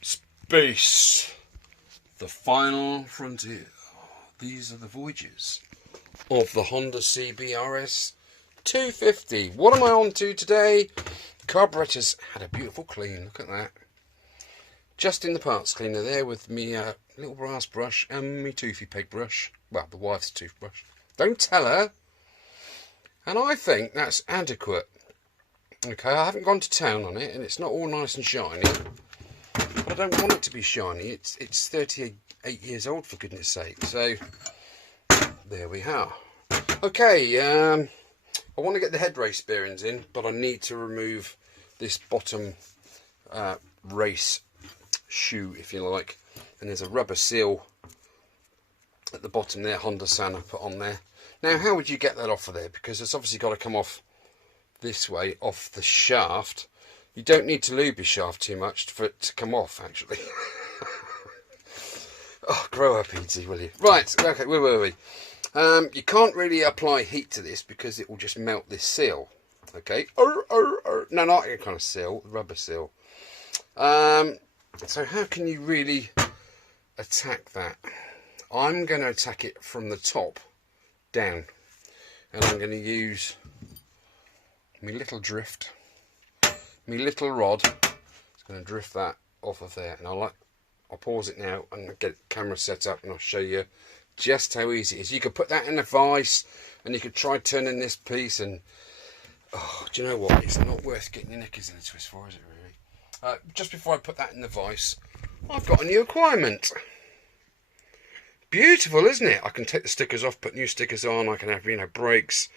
Space, the final frontier. These are the voyages of the Honda CB250RS 250. What am I on to today? Carburetor's had a beautiful clean, look at that. Just in the parts cleaner there with me little brass brush and me toothy peg brush. Well, the wife's toothbrush. Don't tell her. And I think that's adequate. Okay, I haven't gone to town on it and it's not all nice and shiny. But I don't want it to be shiny. It's 38 years old, for goodness sake. So, there we are. Okay, I want to get the head race bearings in, but I need to remove this bottom race shoe, if you like. And there's a rubber seal at the bottom there, Honda San I put on there. Now, how would you get that off of there? Because it's obviously got to come off this way, off the shaft. You don't need to lube your shaft too much for it to come off, actually. Oh, grow up, easy, will you? Right, okay, where were we? You can't really apply heat to this because it will just melt this seal. Okay? No, not a kind of seal, rubber seal. So how can you really attack that? I'm going to attack it from the top down. And I'm going to use my little drift. My little rod. It's going to drift that off of there. And I'll pause it now and get the camera set up and I'll show you just how easy it is. You could put that in a vise and you could try turning this piece and oh, do you know what? It's not worth getting your knickers in a twist for, is it really? Just before I put that in the vise, I've got a new acquirement. Beautiful, isn't it? I can take the stickers off, put new stickers on. I can have, you know, brakes,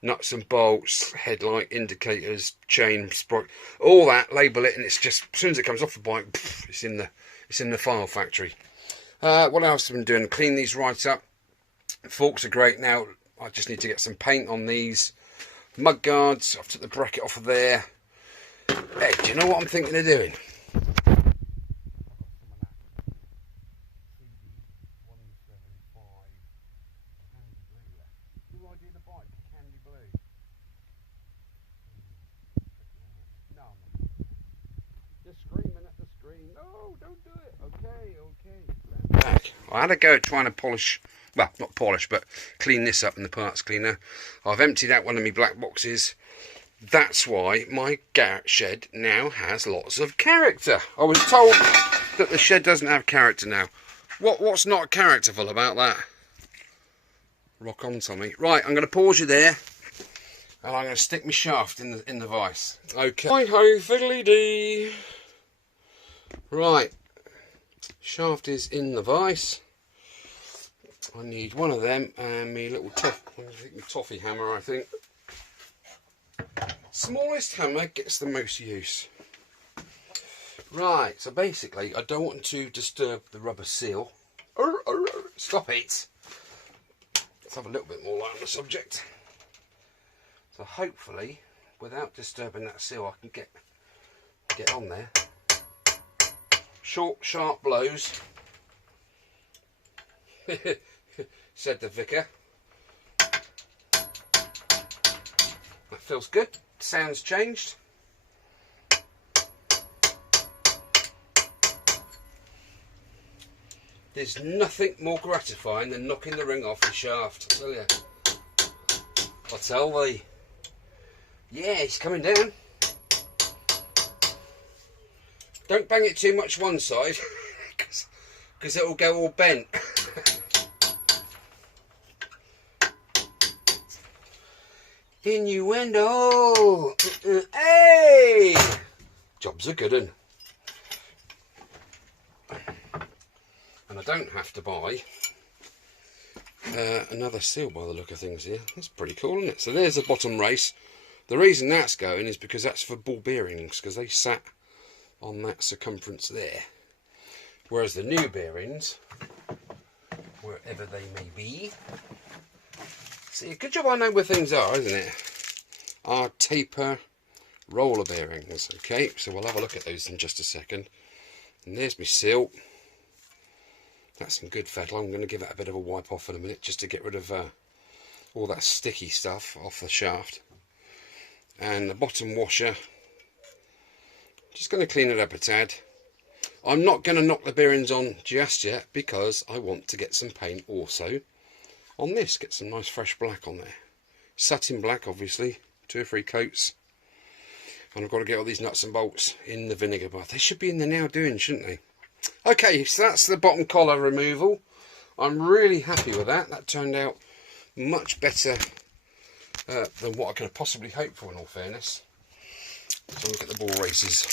nuts and bolts, headlight, indicators, chain, sprocket, all that. Label it, and it's just as soon as it comes off the bike, it's in the file factory. What else have I been doing? Clean these right up. Forks are great now. I just need to get some paint on these. Mud guards. I've took the bracket off of there. Hey, do you know what I'm thinking of doing? I had a go at trying to polish, well, not polish, but clean this up in the parts cleaner. I've emptied out one of my black boxes. That's why my garage shed now has lots of character. I was told that the shed doesn't have character now. What's not characterful about that? Rock on, Tommy. Right, I'm going to pause you there. And I'm going to stick my shaft in the vise. Okay. Hi-ho, fiddly-dee. Right. Shaft is in the vise. I need one of them and my little toffee hammer, I think. Smallest hammer gets the most use. Right, so basically I don't want to disturb the rubber seal. Stop it. Let's have a little bit more light on the subject. So hopefully, without disturbing that seal, I can get on there. Short, sharp blows, said the vicar. That feels good. Sound's changed. There's nothing more gratifying than knocking the ring off the shaft, will you? I'll tell thee. Yeah, it's coming down. Don't bang it too much one side, because it will go all bent. Innuendo! Hey! Job's a good one. And I don't have to buy another seal by the look of things here. That's pretty cool, isn't it? So there's the bottom race. The reason that's going is because that's for ball bearings, because they sat on that circumference there, whereas the new bearings, wherever they may be, see, good job I know where things are, isn't it, are taper roller bearings. Okay, so we'll have a look at those in just a second. And there's my seal. That's some good fettle. I'm going to give that a bit of a wipe off in a minute just to get rid of all that sticky stuff off the shaft. And the bottom washer, just going to clean it up a tad. I'm not going to knock the bearings on just yet because I want to get some paint also on this. Get some nice fresh black on there. Satin black, obviously. 2 or 3 coats. And I've got to get all these nuts and bolts in the vinegar bath. They should be in there now doing, shouldn't they? Okay, so that's the bottom collar removal. I'm really happy with that. That turned out much better than what I could have possibly hoped for, in all fairness. So look at the ball races.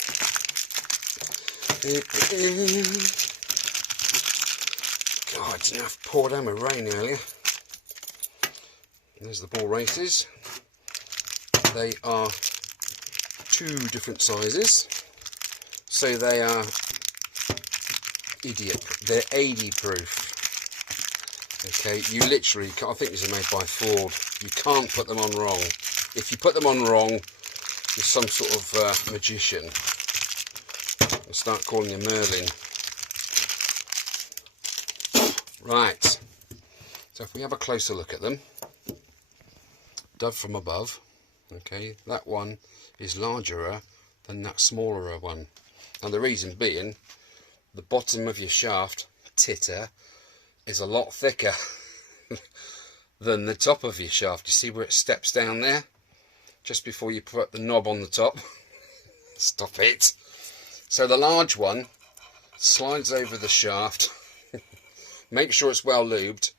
God, I didn't have to pour down my rain earlier. There's the ball races. They are 2 different sizes, so they are they're 80 proof. Okay, you literally can't, I think these are made by Ford. You can't put them on wrong. If you put them on wrong, you're some sort of magician. I'll start calling you Merlin. Right, so if we have a closer look at them, dove from above. Okay, that one is larger than that smaller one, and the reason being, the bottom of your shaft titter is a lot thicker than the top of your shaft. You see where it steps down there just before you put the knob on the top? Stop it. So the large one slides over the shaft. Make sure it's well lubed,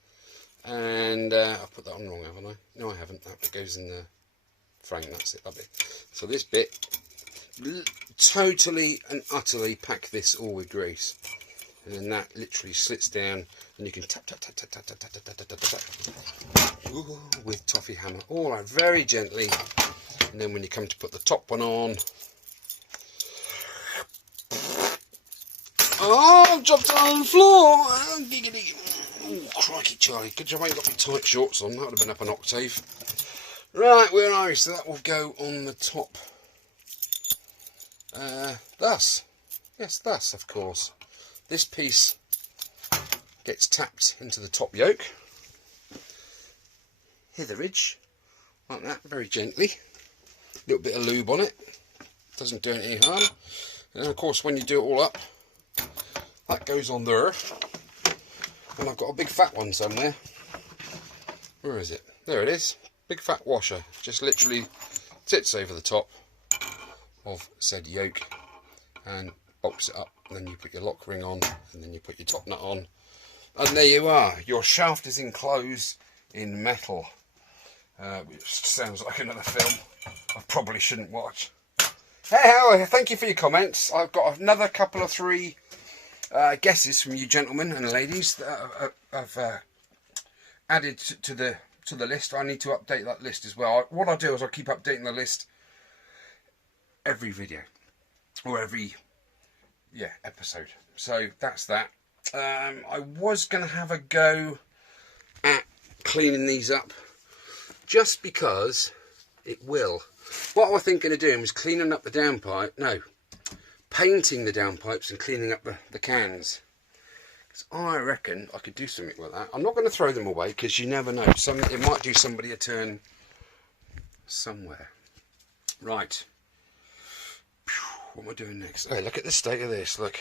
and I've put that on wrong, haven't I? No, I haven't. That goes in the frame. That's it. Lovely. So this bit, totally and utterly pack this all with grease, and then that literally slits down, and you can tap tap tap tap tap tap tap tap tap tap tap. Ooh, with toffee hammer, all out very gently, and then when you come to put the top one on, oh, I've dropped it on the floor. Oh, crikey, Charlie, good job I ain't got my tight shorts on. That would have been up an octave. Right, where are we? So that will go on the top. Thus. Yes, thus, of course. This piece gets tapped into the top yoke. Hitherage. Like that, very gently. A little bit of lube on it. Doesn't do it any harm. And of course, when you do it all up, that goes on there. And I've got a big fat one somewhere. Where is it? There it is. Big fat washer. Just literally sits over the top of said yoke and bolts it up. And then you put your lock ring on, and then you put your top nut on. And there you are. Your shaft is enclosed in metal. Which sounds like another film I probably shouldn't watch. Hey, thank you for your comments. I've got another couple of 3 guesses from you gentlemen and ladies that I've added to the list. I need to update that list as well. What I'll do is I'll keep updating the list every video or every episode. So that's that. I was going to have a go at cleaning these up just because it will. What I was thinking of doing was cleaning up the downpipe. No, painting the downpipes and cleaning up the cans. I reckon I could do something with that. I'm not going to throw them away because you never know. It might do somebody a turn somewhere. Right. What am I doing next? Hey, look at the state of this. Look.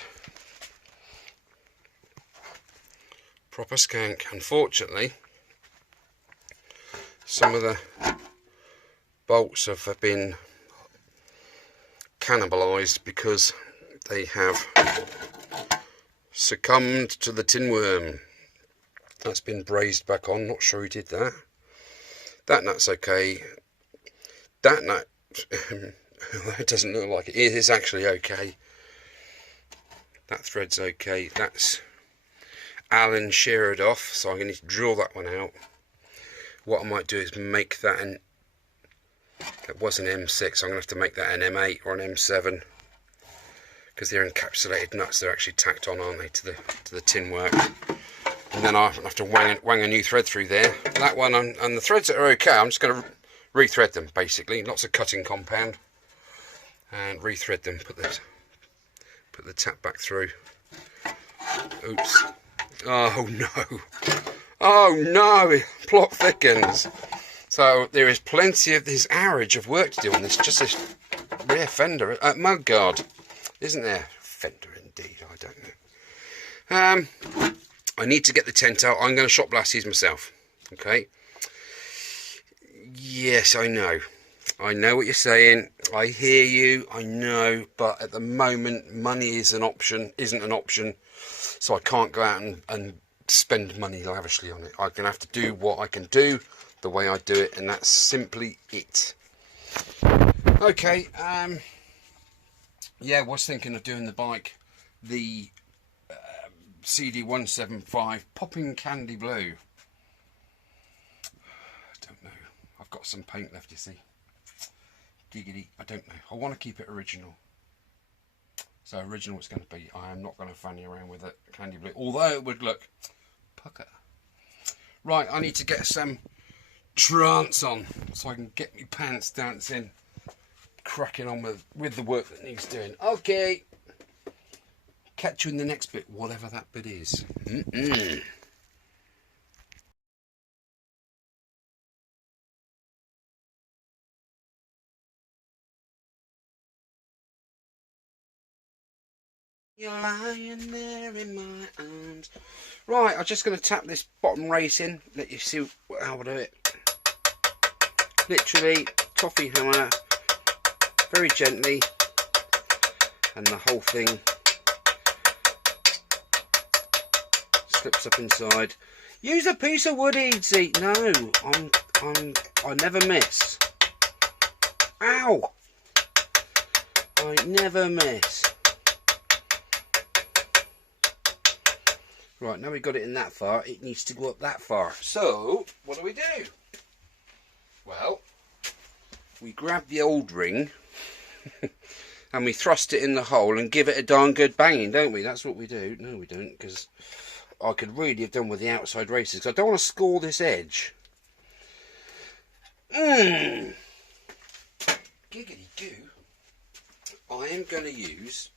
Proper skank. Unfortunately, some of the bolts have been cannibalised because they have succumbed to the tin worm. That's been brazed back on. Not sure who did that. That nut's okay. That nut it doesn't look like it. It is actually okay. That thread's okay. That's Allen sheared off, so I'm going to need to drill that one out. What I might do is make that an, that was an M6, I'm going to have to make that an M8 or an M7, because they're encapsulated nuts. They're actually tacked on, aren't they, to the tin work. And then I'll have to wang a new thread through there. That one and the threads that are okay, I'm just going to rethread them basically. Lots of cutting compound and rethread them. Put the tap back through. Oops. Oh no. Oh no. Plot thickens. So there is plenty of this hourage of work to do on this. Just this rear fender, mudguard, isn't there? Fender indeed. I I need to get the tent out. I'm going to shop blast these myself. Okay. Yes, I know what you're saying. I hear you. I know, but at the moment, money isn't an option. So I can't go out and spend money lavishly on it. I'm gonna have to do what I can do, the way I do it, and that's simply it. Okay. Yeah, was thinking of doing the bike, the CD175 Popping Candy Blue. I don't know. I've got some paint left, you see. Giggity. I don't know. I want to keep it original. So original it's going to be. I am not going to fanny around with it, candy blue. Although it would look pucker. Right, I need to get some trance on so I can get my pants dancing, cracking on with the work that needs doing. Okay. Catch you in the next bit, whatever that bit is. You're lying there in my arms. Right, I'm just going to tap this bottom race in, let you see how I do it. Literally, toffee hammer, very gently, and the whole thing slips up inside. Use a piece of wood, Edsy. No, I never miss. Ow! I never miss. Right, now we've got it in that far, it needs to go up that far. So, what do? Well, we grab the old ring and we thrust it in the hole and give it a darn good banging, don't we? That's what we do. No, we don't, because I could really have done with the outside races. I don't want to score this edge. Giggity goo. I am going to use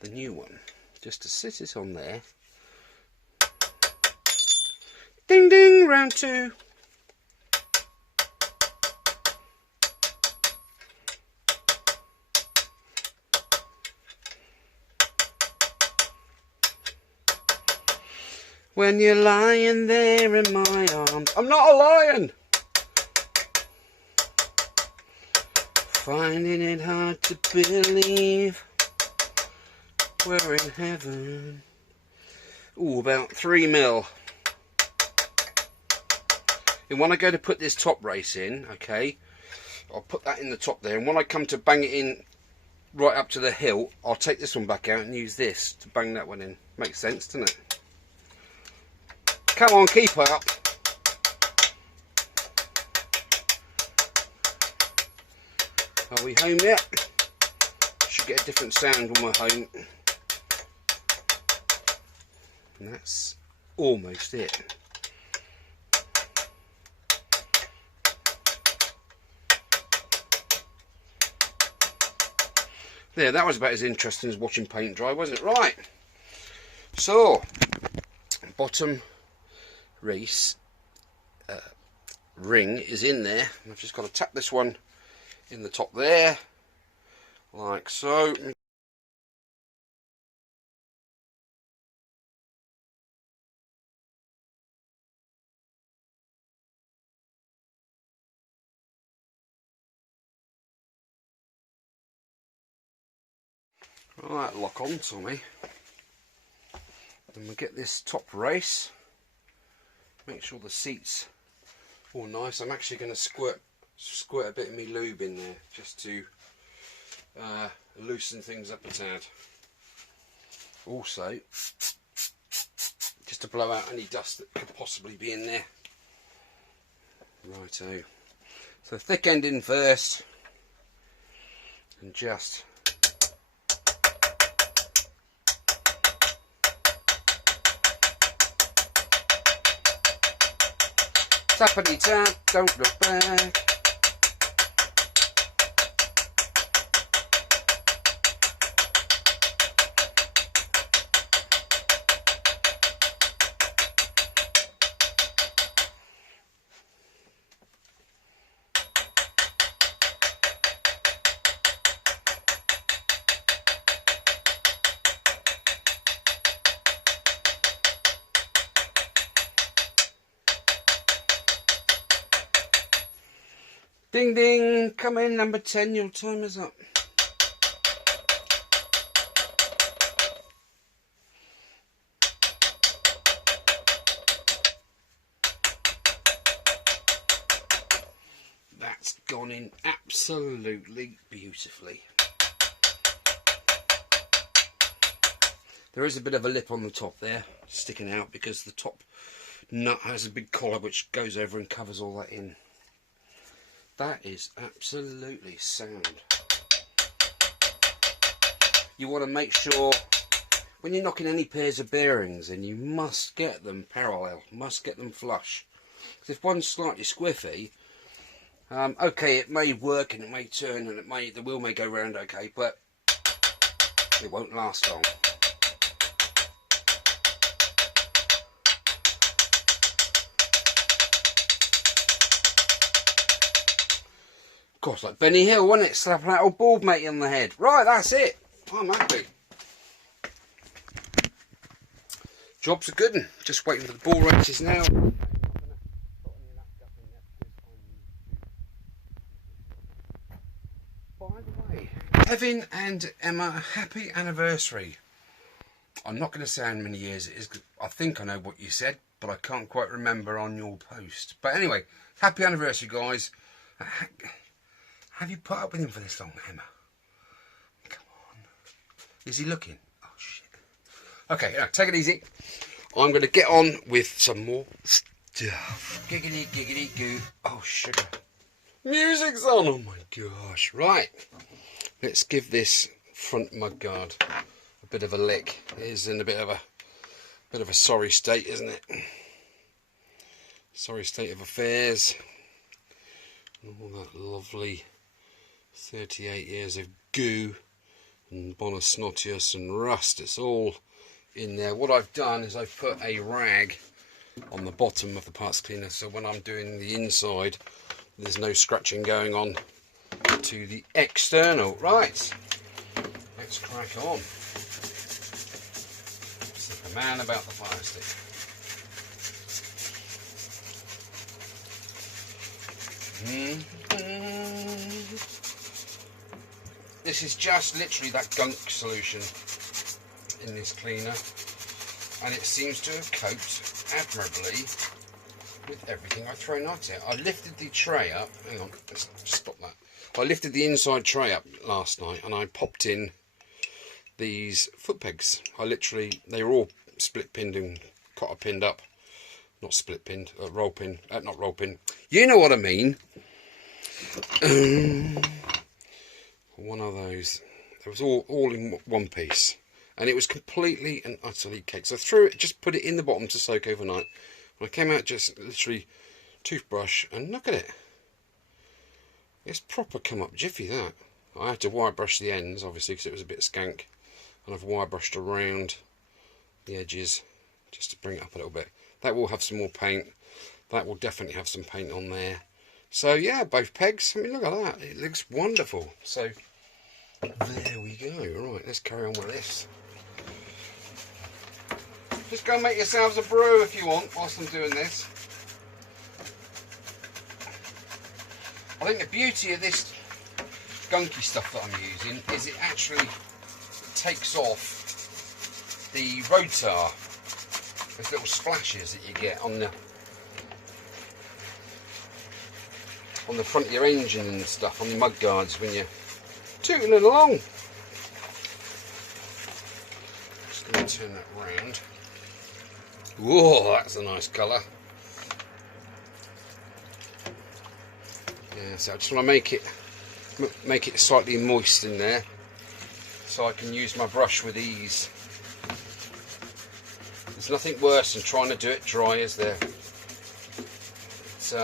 the new one just to sit it on there. Ding ding, round two. When you're lying there in my arms. I'm not a lion. Finding it hard to believe we're in heaven. Ooh, about 3 mil. And when I go to put this top race in, okay, I'll put that in the top there, and when I come to bang it in right up to the hilt, I'll take this one back out and use this to bang that one in. Makes sense, doesn't it? Come on, keep up. Are we home yet? Should get a different sound when we're home. And that's almost it. There, that was about as interesting as watching paint dry, wasn't it? Right. So, bottom race ring is in there. I've just got to tap this one in the top there, like so. Right, lock on, Tommy. And we'll get this top race. Make sure the seat's all nice. I'm actually going to squirt a bit of me lube in there just to loosen things up a tad. Also, just to blow out any dust that could possibly be in there. Righto. So thick end in first, and just tappity tap, don't look back. Ding ding, come in number 10, your time is up. That's gone in absolutely beautifully. There is a bit of a lip on the top there, sticking out because the top nut has a big collar which goes over and covers all that in. That is absolutely sound. You want to make sure when you're knocking any pairs of bearings in, you must get them parallel, must get them flush. Because if one's slightly squiffy, okay, it may work and it may turn and the wheel may go round okay, but it won't last long. Of course, like Benny Hill, wasn't it? Slapping that old bald mate on the head. Right, that's it. I'm happy. Job's a good one. Just waiting for the ball races now. By the way, Evan and Emma, happy anniversary. I'm not going to say how many years it is. I think I know what you said, but I can't quite remember on your post. But anyway, happy anniversary, guys. Have you put up with him for this long, Emma? Come on. Is he looking? Oh, shit. Okay, now, take it easy. I'm going to get on with some more stuff. Giggity, giggity, goo. Oh, sugar. Music's on. Oh, my gosh. Right. Let's give this front mudguard a bit of a lick. It is in a bit of a sorry state, isn't it? Sorry state of affairs. All that lovely 38 years of goo and Bonosnotius and rust, it's all in there. What I've done is I've put a rag on the bottom of the parts cleaner, so when I'm doing the inside there's no scratching going on to the external. Right, let's crack on. It's like a man about the fire stick. This is just literally that gunk solution in this cleaner, and it seems to have coped admirably with everything I've thrown at it. I lifted the tray up, hang on, let's stop that. I lifted the inside tray up last night and I popped in these foot pegs. They were all split pinned and cotter pinned up. Not split pinned, roll pin, not roll pin. You know what I mean. One of those. It was all in one piece, and it was completely and utterly caked. So I threw it, just put it in the bottom to soak overnight. When I came out, just literally toothbrush, and look at it. It's proper come up jiffy, that. I had to wire brush the ends, obviously, because it was a bit skank, and I've wire brushed around the edges just to bring it up a little bit. That will have some more paint. That will definitely have some paint on there. So yeah, both pegs. I mean, look at that. It looks wonderful. So there we go. Right, let's carry on with this. Just go and make yourselves a brew if you want whilst I'm doing this. I think the beauty of this gunky stuff that I'm using is it actually takes off the road tar. Those little splashes that you get on the front of your engine and stuff, on the mud guards when you're tooting it along. Just going to turn that round. Whoa, that's a nice colour. Yeah, so I just want to make it slightly moist in there, so I can use my brush with ease. There's nothing worse than trying to do it dry, is there? It's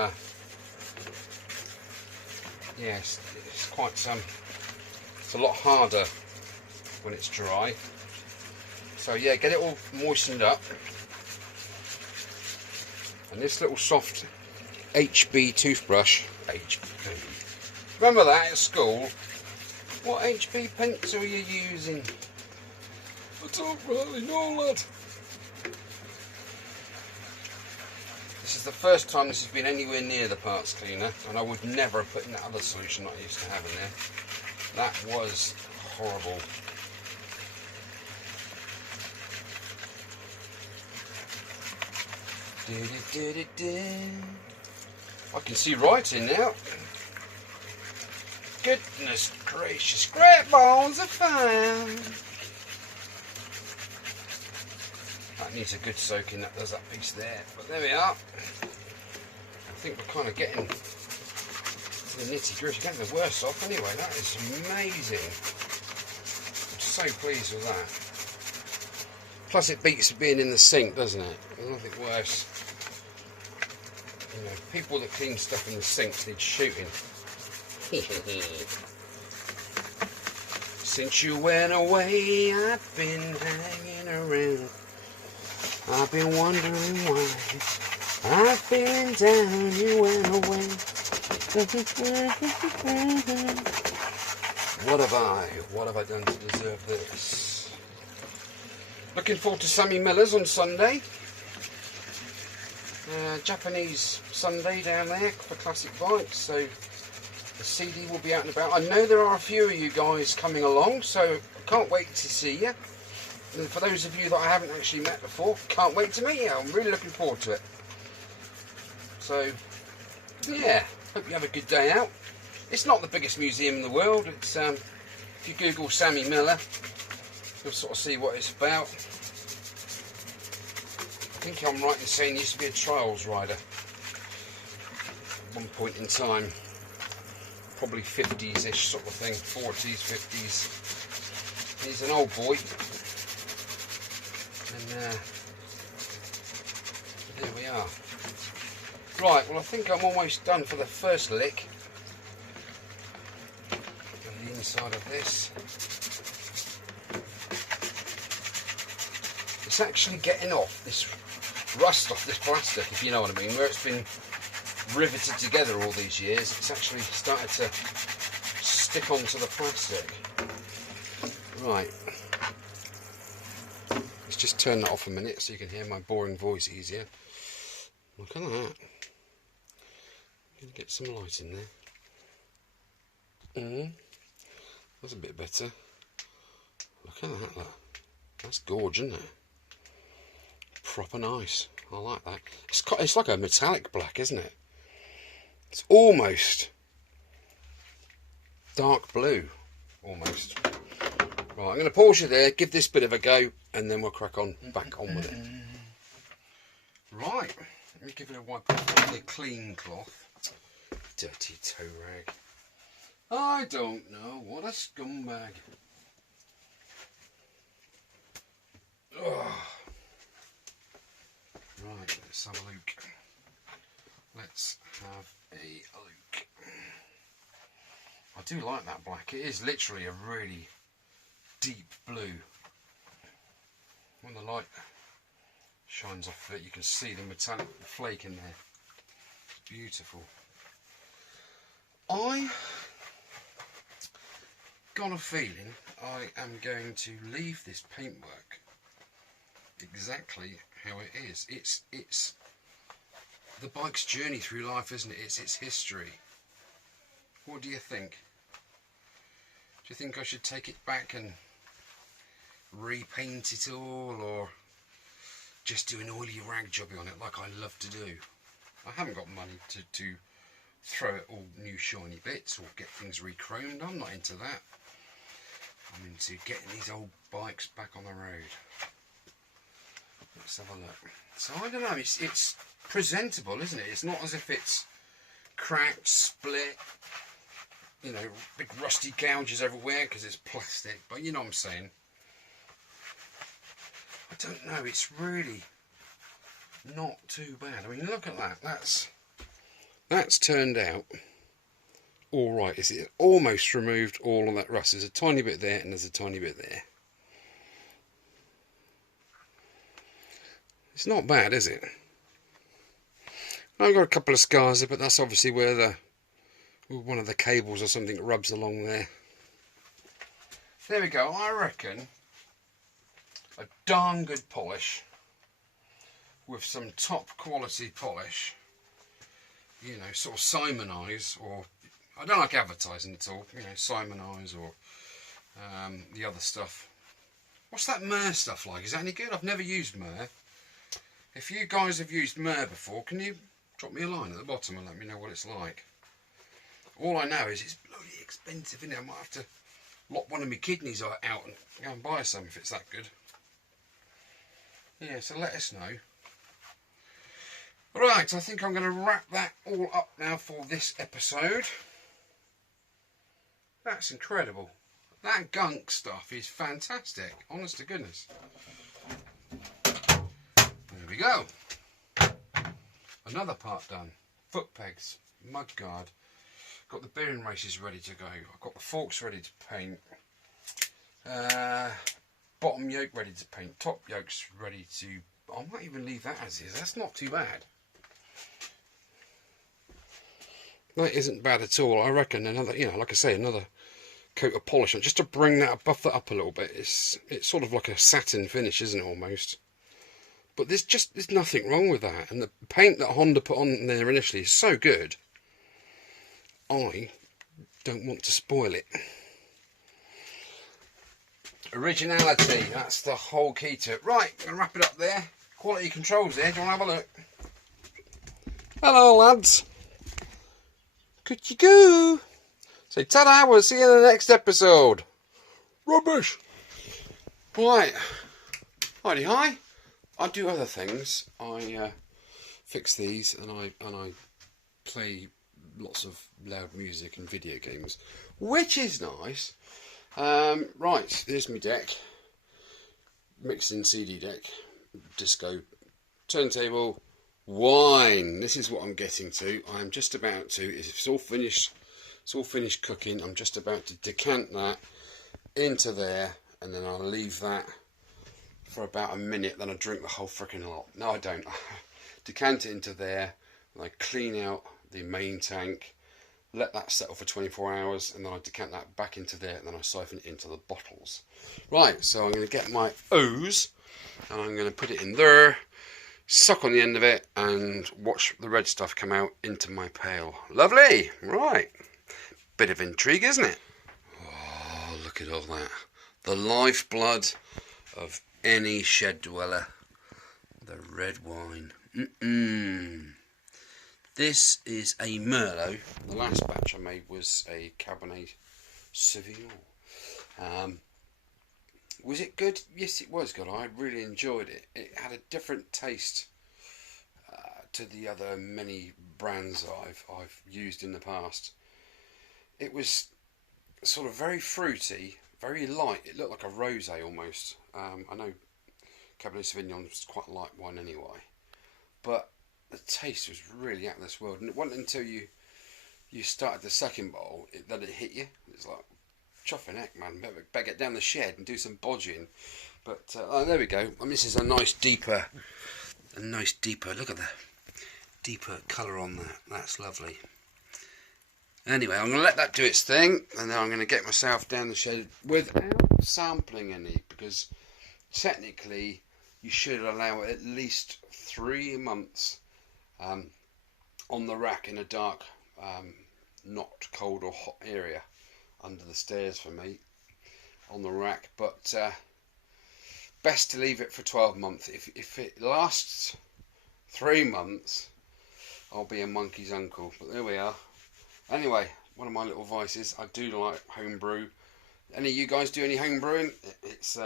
yes, it's quite it's a lot harder when it's dry. So yeah, get it all moistened up. And this little soft HB toothbrush, HB. Remember that at school? What HB pencil are you using? I don't really know, lad. This is the first time this has been anywhere near the parts cleaner, and I would never have put in that other solution that I used to have in there. That was horrible. I can see writing now. Goodness gracious, great balls of fire. That needs a good soaking, that does that piece there. But there we are. I think we're kind of getting to the nitty gritty, getting the worst off anyway. That is amazing. I'm so pleased with that. Plus it beats being in the sink, doesn't it? There's nothing worse. You know, people that clean stuff in the sinks need shooting. Since you went away, I've been hanging around. I've been wondering why. I've been down, you went away. What have I done to deserve this? Looking forward to Sammy Miller's on Sunday. Japanese Sunday down there for classic bikes, so the CD will be out and about. I know there are a few of you guys coming along, so can't wait to see you. And for those of you that I haven't actually met before, can't wait to meet you. I'm really looking forward to it. So yeah, hope you have a good day out. It's not the biggest museum in the world. It's if you Google Sammy Miller, you'll sort of see what it's about. I think I'm right in saying he used to be a trials rider at one point in time. Probably 50s-ish sort of thing, 40s, 50s. He's an old boy. And there we are. Right, well I think I'm almost done for the first lick of the inside of this. It's actually getting off this rust off this plastic, if you know what I mean, where it's been riveted together all these years. It's actually started to stick onto the plastic. Right, let's just turn that off a minute so you can hear my boring voice easier. Look at that. Get some light in there. That's a bit better. Look at that, look. That's gorgeous, isn't it? Proper nice. I like that. It's like a metallic black, isn't it? It's almost dark blue, almost. Right, I'm going to pause you there, give this bit of a go, and then we'll crack on back on with it. Right, let me give it a wipe off with a clean cloth. Dirty tow rag. I don't know, what a scumbag. Ugh. Right, let's have a look. Let's have a look. I do like that black. It is literally a really deep blue. When the light shines off of it, you can see the metallic flake in there. It's beautiful. I got a feeling I am going to leave this paintwork exactly how it is. It's the bike's journey through life, isn't it? It's its history. What do you think? Do you think I should take it back and repaint it all, or just do an oily rag job on it like I love to do? I haven't got money to throw it all new shiny bits or get things re-chromed. I'm not into that. I'm into getting these old bikes back on the road. Let's have a look. So I don't know, it's presentable, isn't it? It's not as if it's cracked, split, you know, big rusty gouges everywhere because it's plastic, but you know what I'm saying. I don't know, it's really not too bad. I mean, look at that. That's turned out all right. It's almost removed all of that rust. There's a tiny bit there and there's a tiny bit there. It's not bad, is it? I've got a couple of scars there, but that's obviously where one of the cables or something rubs along there. There we go. I reckon a darn good polish with some top quality polish, you know, sort of Simonize, or I don't like advertising at all, you know, Simonize or the other stuff. What's that myrrh stuff like? Is that any good? I've never used myrrh. If you guys have used myrrh before, can you drop me a line at the bottom and let me know what it's like? All I know is it's bloody expensive, isn't it? I might have to lock one of my kidneys out and go and buy some if it's that good. Yeah, so let us know. Right, I think I'm going to wrap that all up now for this episode. That's incredible. That gunk stuff is fantastic, honest to goodness. There we go. Another part done. Foot pegs, mudguard. Got the bearing races ready to go. I've got the forks ready to paint. Bottom yoke ready to paint. Top yoke's ready to... I might even leave that as is. That's not too bad. That isn't bad at all. I reckon another, you know, like I say, another coat of polish on just to bring that, buff that up a little bit. It's sort of like a satin finish, isn't it, almost? But there's nothing wrong with that. And the paint that Honda put on there initially is so good. I don't want to spoil it. Originality, that's the whole key to it. Right, I'm going to wrap it up there. Quality controls there, do you want to have a look? Hello lads. Could you go? Say ta-da, we'll see you in the next episode. Rubbish. Right. Righty hi. I do other things. I fix these and I play lots of loud music and video games, which is nice. Right, there's my deck. Mixing CD deck, disco, turntable, wine. This is what I'm getting to. I'm just about to. It's all finished. It's all finished cooking. I'm just about to decant that into there, and then I'll leave that for about a minute. Then I drink the whole freaking lot. No, I don't. I decant it into there, and I clean out the main tank. Let that settle for 24 hours, and then I decant that back into there, and then I siphon it into the bottles. Right, so I'm going to get my O's, and I'm going to put it in there, suck on the end of it, and watch the red stuff come out into my pail. Lovely! Right. Bit of intrigue, isn't it? Oh, look at all that. The lifeblood of any shed dweller. The red wine. This is a Merlot. The last batch I made was a Cabernet Sauvignon. Was it good? Yes, it was good. I really enjoyed it. It had a different taste to the other many brands I've used in the past. It was sort of very fruity, very light. It looked like a rosé almost. I know Cabernet Sauvignon is quite a light wine anyway, but the taste was really out of this world. And it wasn't until you started the second bowl that it hit you. It's like, chuffing heck, man. Better get down the shed and do some bodging. But oh, there we go. And this is a nice deeper. Look at the deeper colour on that. That's lovely. Anyway, I'm going to let that do its thing, and then I'm going to get myself down the shed without sampling any, because technically you should allow it at least 3 months on the rack in a dark, not cold or hot area under the stairs for me on the rack. But best to leave it for 12 months. If it lasts 3 months, I'll be a monkey's uncle. But there we are. Anyway, one of my little vices, I do like home brew. Any of you guys do any home brewing? It's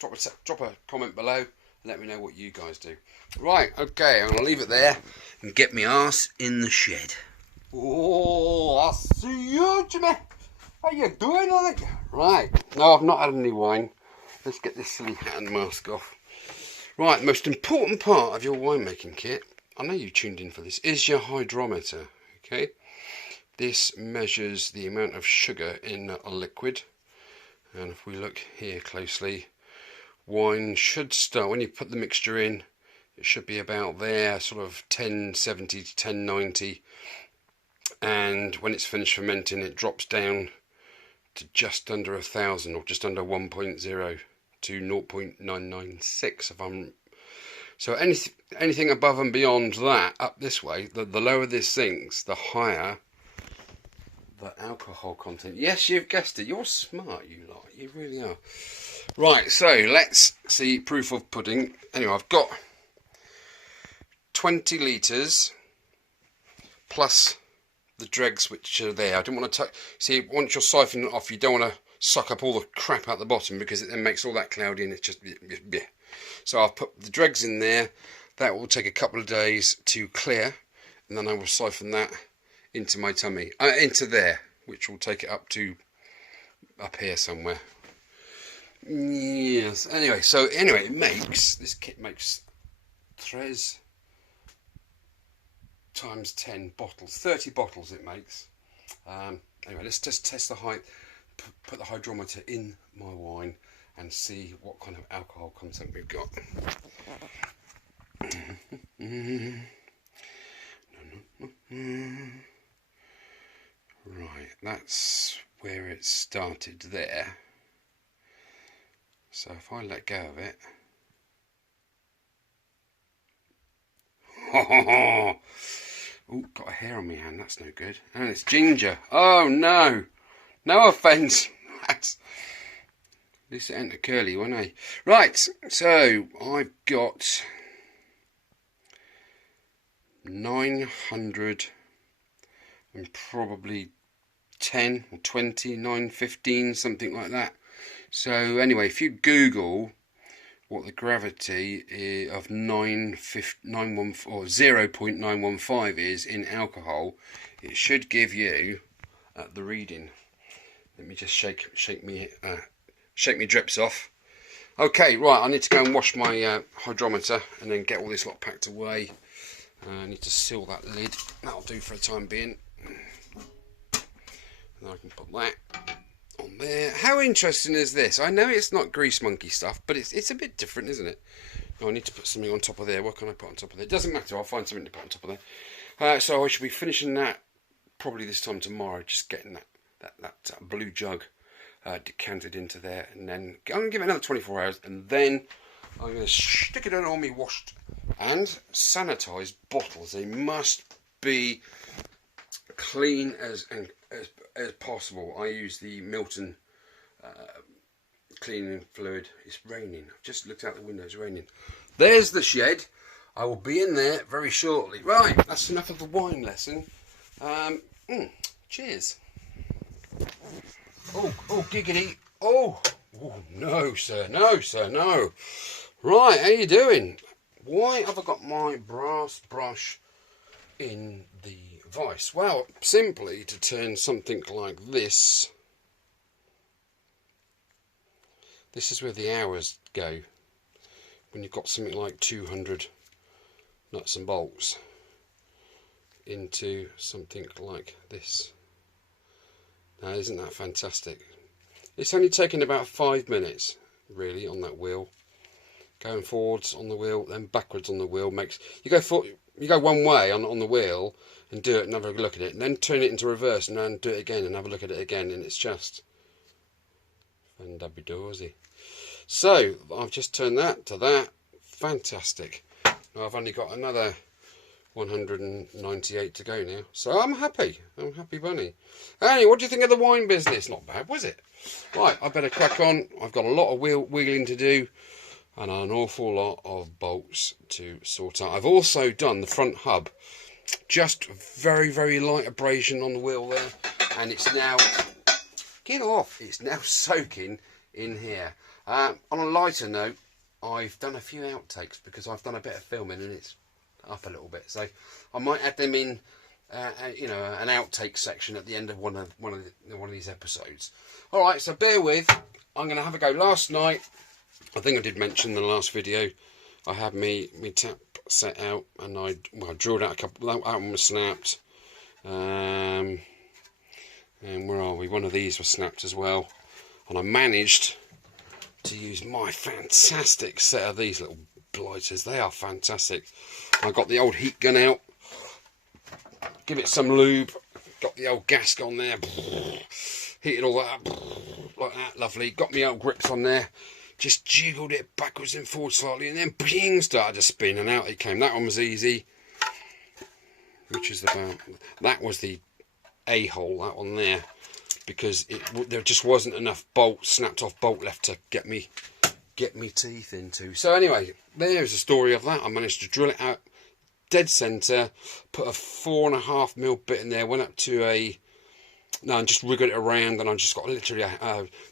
drop a comment below and let me know what you guys do. Right, okay, I'm going to leave it there and get my arse in the shed. Oh, I see you, Jimmy. How you doing, like? Right, no, I've not had any wine. Let's get this silly hat and mask off. Right, the most important part of your winemaking kit, I know you tuned in for this, is your hydrometer, okay? This measures the amount of sugar in a liquid, and if we look here closely, wine should start, when you put the mixture in, it should be about there, sort of 1070 to 1090, and when it's finished fermenting it drops down to just under 1000, or just under 1.0 to 0.996 if I'm So anything above and beyond that, up this way, the lower this sinks, the higher the alcohol content. Yes, you've guessed it. You're smart, you lot. You really are. Right, so let's see proof of pudding. Anyway, I've got 20 litres plus the dregs which are there. I didn't want to touch. See, once you're siphoning it off, you don't want to suck up all the crap out the bottom because it then makes all that cloudy and it's just bleh. So I've put the dregs in there. That will take a couple of days to clear, and then I will siphon that into my tummy, into there, which will take it up here somewhere. Yes. Anyway, this kit makes 3 times 10 bottles, 30 bottles it makes. Anyway, let's just test the height, put the hydrometer in my wine and see what kind of alcohol content we've got. Right, that's where it started there. So if I let go of it, oh, got a hair on my hand, that's no good. And it's ginger. Oh no, no offence. At least it ain't a curly one, eh? Right, so I've got 900 and probably 10 or 20, 915, something like that. So anyway, if you Google what the gravity of 0.915 is in alcohol, it should give you the reading. Let me just shake me drips off. Okay, right, I need to go and wash my hydrometer and then get all this lot packed away. I need to seal that lid. That'll do for the time being. And I can put that on there. How interesting is this? I know it's not grease monkey stuff, but it's a bit different, isn't it? Oh, I need to put something on top of there. What can I put on top of there? It doesn't matter. I'll find something to put on top of there. So I should be finishing that probably this time tomorrow. Just getting that blue jug decanted into there, and then I'm going to give it another 24 hours, and then I'm going to stick it in all my washed and sanitised bottles. They must be clean as possible. I use the Milton cleaning fluid. It's raining. I've just looked out the window. It's raining. There's the shed. I will be in there very shortly. Right, that's enough of the wine lesson. Cheers. Oh, giggity. Oh, no, sir. No, sir, no. Right, how you doing? Why have I got my brass brush in the vice? Well, simply to turn something like this. This is where the hours go. When you've got something like 200 nuts and bolts into something like this. Now, isn't that fantastic? It's only taken about 5 minutes, really, on that wheel. Going forwards on the wheel, then backwards on the wheel makes you go one way on the wheel and do it and have a look at it, and then turn it into reverse and then do it again and have a look at it again, and it's just fandabby-dawsy. So I've just turned that to that. Fantastic. Now I've only got another 198 to go now, so I'm happy bunny. Anyway, what do you think of the wine business? Not bad, was it? Right, I better crack on. I've got a lot of wheeling to do and an awful lot of bolts to sort out. I've also done the front hub, just very, very light abrasion on the wheel there, and it's now, get off, it's now soaking in here. On a lighter note, I've done a few outtakes because I've done a bit of filming and it's up a little bit, so I might add them in, you know, an outtake section at the end of one of these episodes. All right, so bear with. I'm going to have a go. Last night, I think I did mention in the last video, I had me tap set out, and I drilled out a couple. That one was snapped, and where are we? One of these was snapped as well, and I managed to use my fantastic set of these little blighters. They are fantastic. I got the old heat gun out, give it some lube, got the old gas on there, heated all that up like that, lovely. Got my old grips on there, just jiggled it backwards and forwards slightly, and then bing, started to spin, and out it came. That one was easy. Which is that was the A-hole, that one there, because there just wasn't enough snapped off bolt left to get me teeth into. So anyway, there's the story of that. I managed to drill it out dead centre, put a 4.5mm bit in there, went up to and just wriggled it around, and I just got literally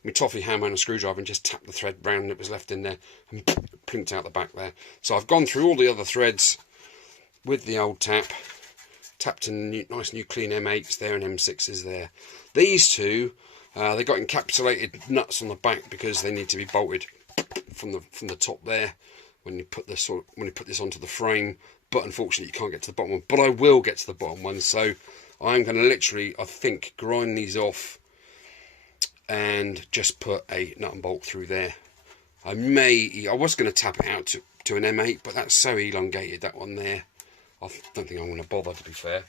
my toffee hammer and a screwdriver and just tapped the thread round that was left in there and plinked out the back there. So I've gone through all the other threads with the old tapped in nice new clean M8s there and M6s there. These two, they got encapsulated nuts on the back because they need to be bolted from the top there when you put this onto the frame. But unfortunately, you can't get to the bottom one. But I will get to the bottom one, so I'm going to literally, I think, grind these off and just put a nut and bolt through there. I was going to tap it out to an M8, but that's so elongated, that one there. I don't think I'm going to bother, to be fair.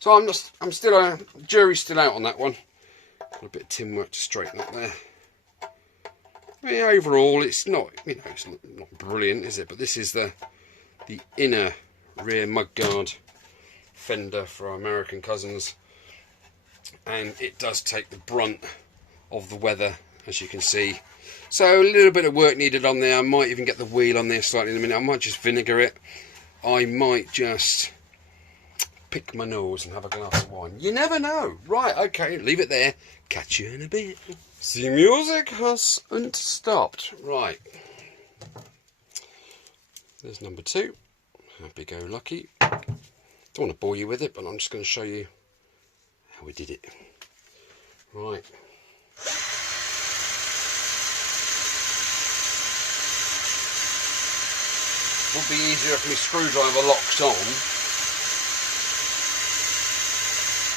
So I'm still, jury's still out on that one. Got a bit of tin work to straighten up there. I mean, overall, it's not, it's not brilliant, is it? But this is the inner rear mudguard fender for our American cousins, and it does take the brunt of the weather, as you can see. So a little bit of work needed on there. I might even get the wheel on there slightly in a minute. I might just vinegar it. I might just pick my nose and have a glass of wine. You never know. Right, okay, leave it there. Catch you in a bit. The music hasn't stopped. Right. There's number 2. Happy-go-lucky. Don't want to bore you with it, but I'm just going to show you how we did it. Right. Would be easier if my screwdriver locks on.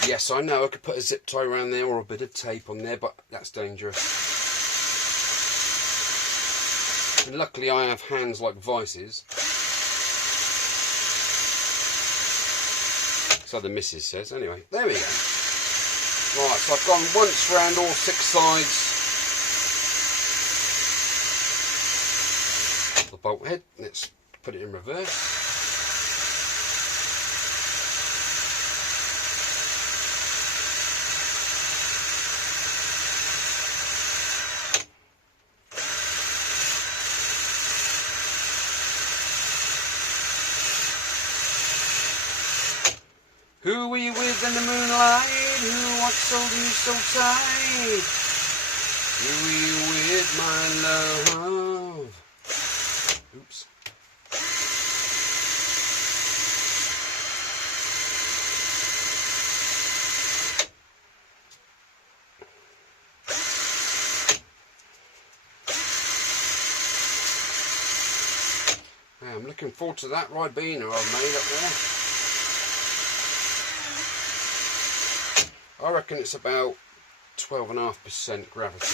Yes, I know I could put a zip tie around there or a bit of tape on there, but that's dangerous. And luckily I have hands like vices. So the missus says. Anyway, there we go. Right, so I've gone once round all 6 sides. The bolt head, let's put it in reverse. Who were you with in the moonlight? Who what's holding you so tight? Who were you with, my love? Oops. I'm looking forward to that ribena I've made up there. I reckon it's about 12.5% gravity.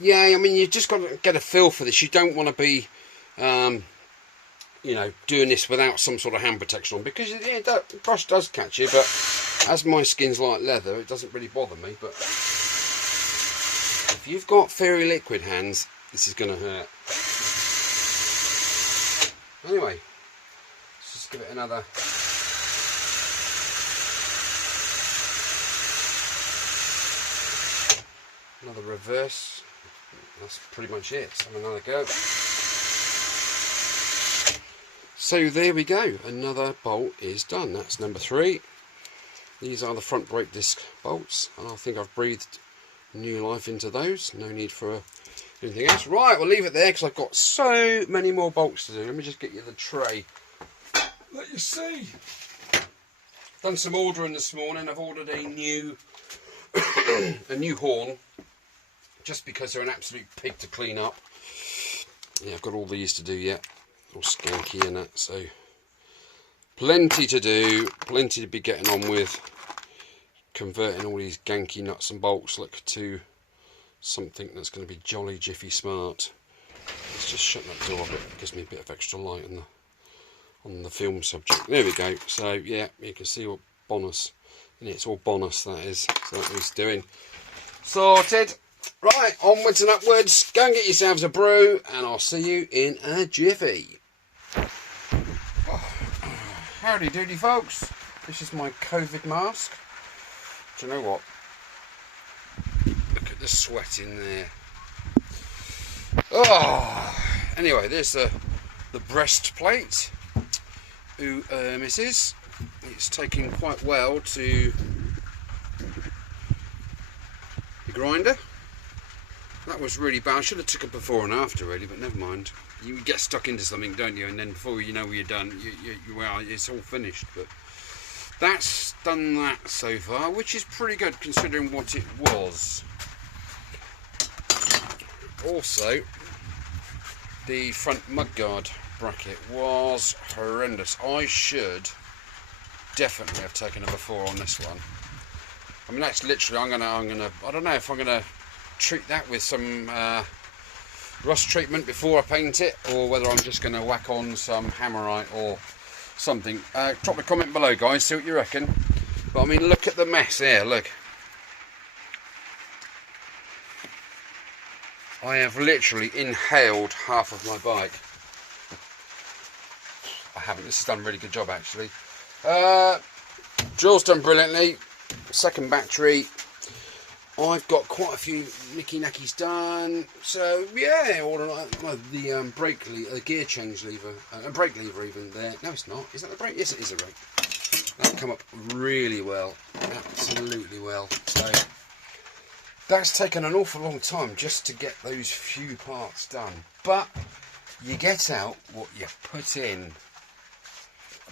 Yeah, I mean, you've just got to get a feel for this. You don't want to be, you know, doing this without some sort of hand protection on, because the brush does catch you, but as my skin's like leather, it doesn't really bother me. But if you've got fairy liquid hands, this is going to hurt. Anyway, let's just give it another. Another reverse. That's pretty much it. Let's have another go. So there we go. Another bolt is done. That's number 3. These are the front brake disc bolts, and I think I've breathed new life into those. No need for anything else. Right, we'll leave it there because I've got so many more bolts to do. Let me just get you the tray. Let you see. Done some ordering this morning. I've ordered a new a new horn, just because they're an absolute pig to clean up. Yeah, I've got all these to do yet. All skanky and that, so plenty to do, plenty to be getting on with, converting all these ganky nuts and bolts to something that's going to be jolly jiffy smart. Let's just shut that door a bit. It gives me a bit of extra light on the film subject. There we go. So yeah, you can see what bonus And it's all bonus, that is. So what he's doing. Sorted. Right, onwards and upwards. Go and get yourselves a brew, and I'll see you in a jiffy. Howdy doody, folks. This is my COVID mask. Do you know what? Look at the sweat in there. Oh, anyway, there's the breastplate. Ooh, misses. It's taking quite well to the grinder. That was really bad. I should have took it before and after, really, but never mind. You get stuck into something, don't you? And then before you know you're done, well, it's all finished. But that's done that so far, which is pretty good considering what it was. Also, the front mudguard bracket was horrendous. I should definitely have taken a before on this one. I mean, that's literally, I don't know if I'm gonna treat that with some rust treatment before I paint it, or whether I'm just gonna whack on some hammerite or something. Drop a comment below, guys, see what you reckon. But I mean, look at the mess here, look. I have literally inhaled half of my bike. I haven't, this has done a really good job actually. Drill's done brilliantly. Second battery. I've got quite a few nicky knackies done. So yeah, all right. The brake lever, the gear change lever, brake lever even there. No, it's not. Is that the brake? Yes, it is a brake. That's come up really well, absolutely well. So that's taken an awful long time just to get those few parts done. But you get out what you put in.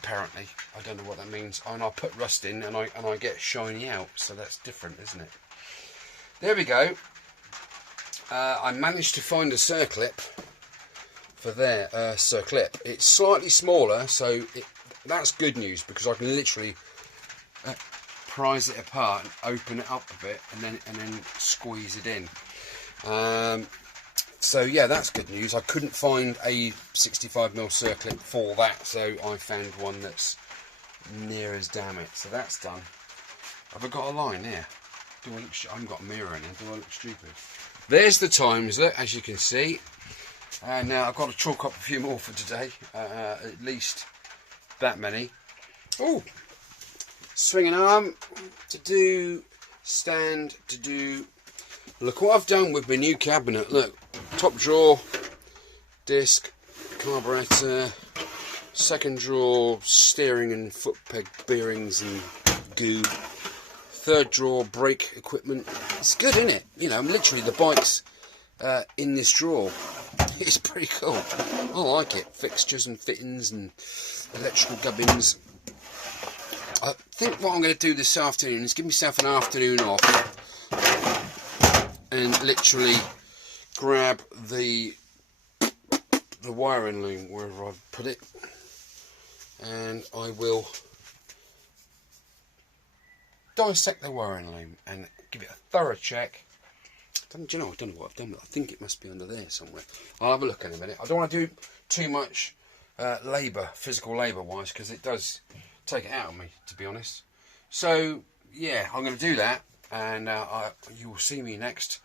Apparently, I don't know what that means. And I put rust in, and I get shiny out. So that's different, isn't it? There we go. I managed to find a circlip for there. Circlip. It's slightly smaller, so that's good news because I can literally prise it apart and open it up a bit, and then squeeze it in. So yeah, that's good news. I couldn't find a 65mm circlip for that, so I found one that's near as damn it. So that's done. Have I got a line here? Do I look? I haven't got a mirror in here. Do I look stupid? There's the times, look, as you can see. And now I've got to chalk up a few more for today. At least that many. Oh, swinging arm to do, stand to do. Look what I've done with my new cabinet. Look, top drawer, disc, carburetor, second drawer, steering and foot peg bearings and goo. Third drawer, brake equipment. It's good, isn't it? You know, literally the bike's in this drawer. It's pretty cool. I like it. Fixtures and fittings and electrical gubbins. I think what I'm going to do this afternoon is give myself an afternoon off and literally grab the wiring loom wherever I've put it, and I will dissect the wiring loom and give it a thorough check. Do you know, I don't know what I've done, but I think it must be under there somewhere. I'll have a look in a minute. I don't want to do too much physical labour wise, because it does take it out of me, to be honest. So yeah, I'm going to do that, and you will see me next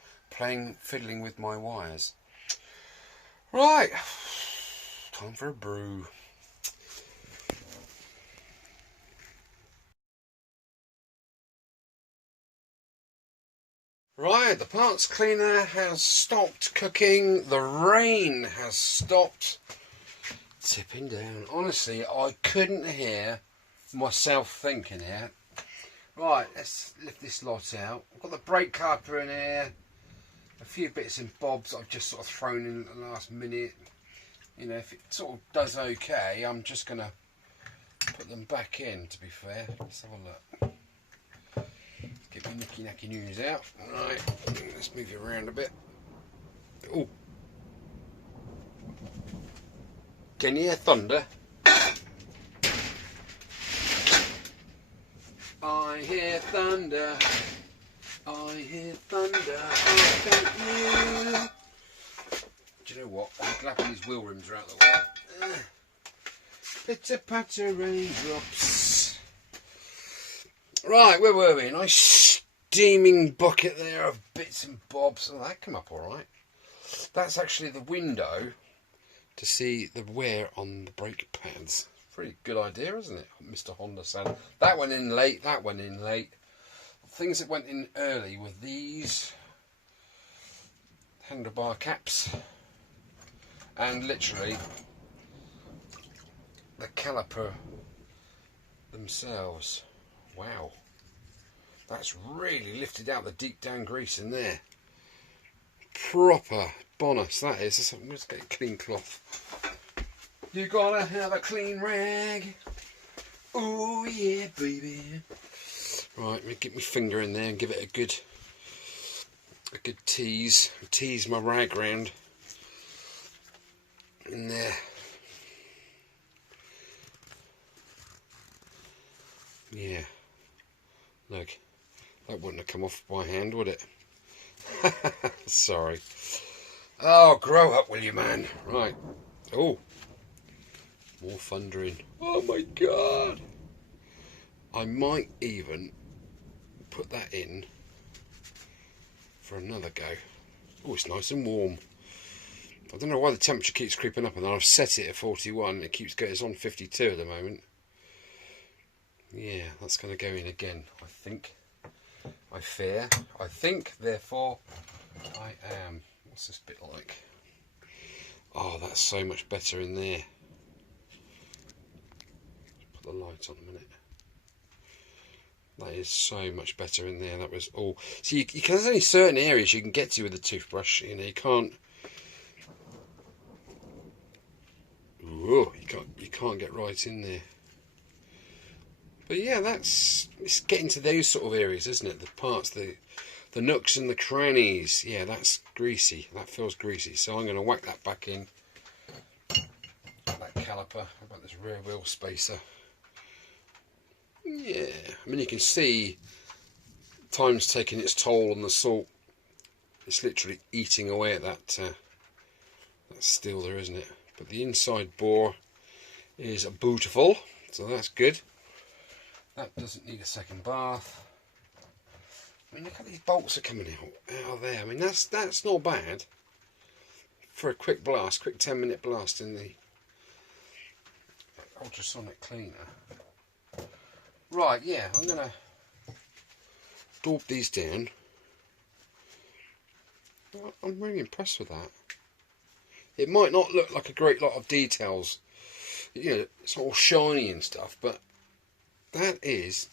fiddling with my wires. Right, time for a brew. Right, the parts cleaner has stopped cooking. The rain has stopped tipping down. Honestly, I couldn't hear myself thinking here. Right, let's lift this lot out. I've got the brake caliper in here. A few bits and bobs I've just sort of thrown in at the last minute. You know, if it sort of does okay, I'm just going to put them back in, to be fair. Let's have a look. Get my nicky nacky news out. Right, let's move it around a bit. Oh, can you hear thunder? I hear thunder. I hear thunder. I thank you. Do you know what? I'm glad these wheel rims are out of the way. Pitter patter raindrops. Right, where were we? Nice steaming bucket there of bits and bobs. Oh, that come up all right. That's actually the window to see the wear on the brake pads. Pretty good idea, isn't it, Mr. Honda San? That went in late, that went in late. Things that went in early were these handlebar caps and literally the caliper themselves. Wow, that's really lifted out the deep down grease in there. Proper bonus that is. Let's get a clean cloth. You gotta have a clean rag. Oh yeah, baby. Right, let me get my finger in there and give it a good tease. Tease my rag round in there. Yeah. Look, that wouldn't have come off by hand, would it? Sorry. Oh, grow up, will you, man? Right. Oh. More thundering. Oh my god. I might even put that in for another go. Oh, it's nice and warm. I don't know why the temperature keeps creeping up, and then I've set it at 41. It keeps going. It's on 52 at the moment. Yeah, that's going to go in again, I think. I fear. I think, therefore, I am. What's this bit like? Oh, that's so much better in there. Put the light on a minute. That is so much better in there. That was all. See, you can, there's only certain areas you can get to with a toothbrush. You know, you can't. Ooh, you can't get right in there. But yeah, it's getting to those sort of areas, isn't it? The parts, the nooks and the crannies. Yeah, that's greasy. That feels greasy. So I'm going to whack that back in. That caliper. How about this rear wheel spacer? Yeah, I mean, you can see time's taking its toll on the salt. It's literally eating away at that steel there, isn't it? But the inside bore is beautiful, so that's good. That doesn't need a second bath. I mean, look at these bolts are coming out of there. I mean, that's not bad for a quick blast, quick 10-minute blast in the ultrasonic cleaner. Right, yeah, I'm going to daub these down. I'm really impressed with that. It might not look like a great lot of details, you know, it's all shiny and stuff, but that is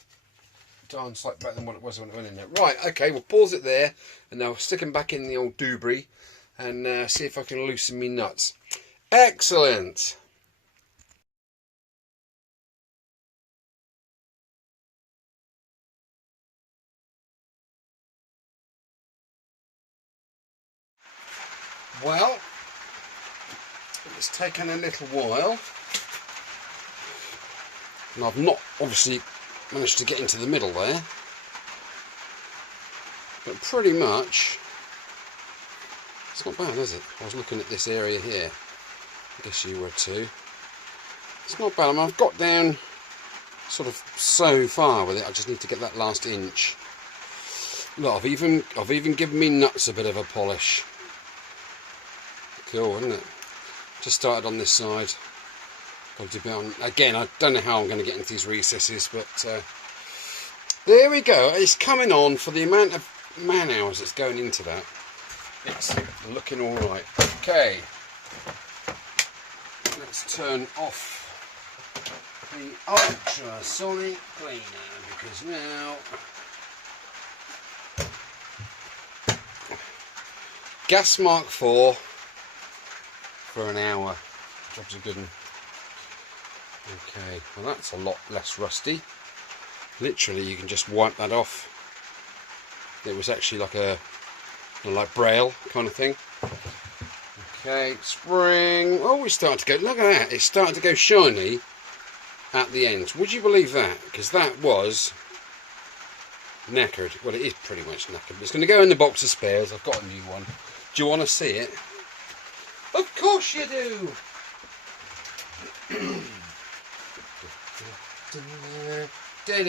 darn sight better than what it was when it went in there. Right, okay, we'll pause it there, and now stick them back in the old doobry and see if I can loosen me nuts. Excellent! Well, it's taken a little while, and I've not obviously managed to get into the middle there, but pretty much it's not bad, is it? I was looking at this area here, I guess you were too. It's not bad. I mean, I've got down sort of so far with it. I just need to get that last inch. Look, I've even given me nuts a bit of a polish. Cool, isn't it? Just started on this side. Got to be on again. I don't know how I'm going to get into these recesses, but there we go. It's coming on for the amount of man hours that's going into that. It's looking all right. Okay, let's turn off the ultrasonic cleaner because now gas mark 4 for an hour. Job's a good one. Okay, well that's a lot less rusty. Literally, you can just wipe that off. It was actually like a like braille kind of thing. Okay, spring. Oh, it's starting to go. Look at that! It's starting to go shiny at the ends. Would you believe that? Because that was knackered. Well, it is pretty much knackered. But it's going to go in the box of spares. I've got a new one. Do you want to see it? Of course you do! Hey,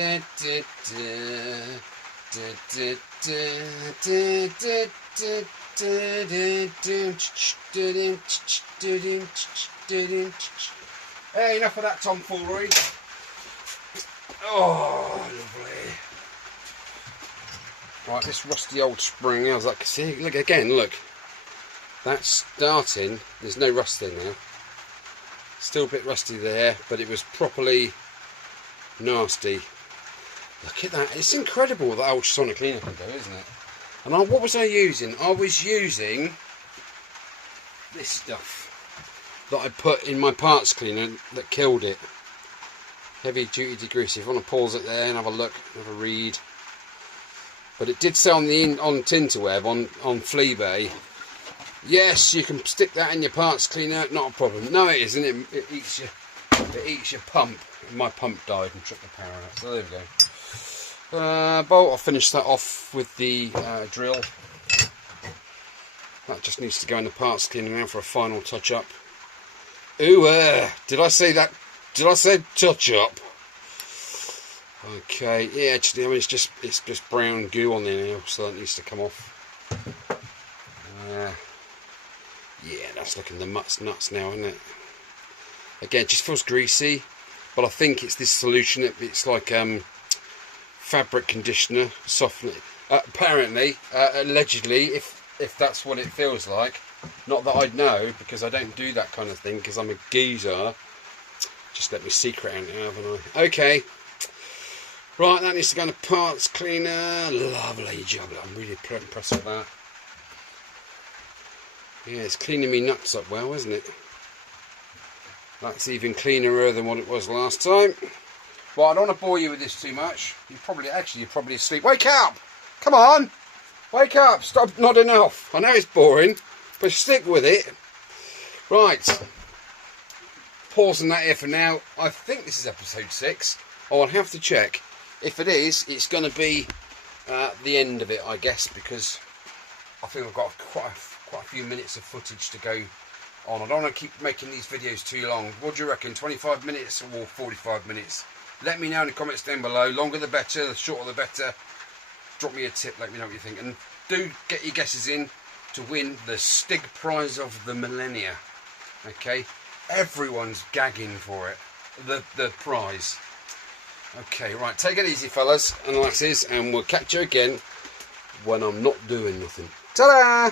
enough of that tomfoolery. Oh, lovely. Right, this rusty old spring, how's that? See, look again, look. That's starting, there's no rust in there. Still a bit rusty there, but it was properly nasty. Look at that, it's incredible what that ultrasonic cleaner can do, isn't it? And what was I using? I was using this stuff that I put in my parts cleaner that killed it. Heavy duty degreaser. If you want to pause it there and have a look, have a read. But it did say on the on Tinterweb, on Fleabay, yes, you can stick that in your parts cleaner, not a problem. No, it isn't. It eats your pump. My pump died and took the power out. So there we go. Bolt. I'll finish that off with the drill. That just needs to go in the parts cleaner now for a final touch up. Ooh, did I say that? Did I say touch up? Okay, yeah, actually, I mean, it's just brown goo on there now, so that needs to come off. Yeah, that's looking the nuts now, isn't it? Again, it just feels greasy, but I think it's this solution. It's like fabric conditioner, softener. Apparently, allegedly, if that's what it feels like. Not that I'd know, because I don't do that kind of thing, because I'm a geezer. Just let me secret out now, haven't I? Okay. Right, that needs to go in the parts cleaner. Lovely job. I'm really impressed with that. Yeah, it's cleaning me nuts up well, isn't it? That's even cleaner than what it was last time. Well, I don't want to bore you with this too much. You're probably asleep. Wake up! Come on! Wake up! Stop nodding off. I know it's boring, but stick with it. Right. Pausing that here for now. I think this is episode 6. I'll have to check. If it is, it's going to be the end of it, I guess, because I think I've got quite a few minutes of footage to go on. I don't want to keep making these videos too long. What do you reckon? 25 minutes or 45 minutes? Let me know in the comments down below. Longer the better, the shorter the better. Drop me a tip, let me know what you think. And do get your guesses in to win the Stig prize of the millennia. Okay? Everyone's gagging for it. The prize. Okay, right, take it easy, fellas and lasses, and we'll catch you again when I'm not doing nothing. Ta-da!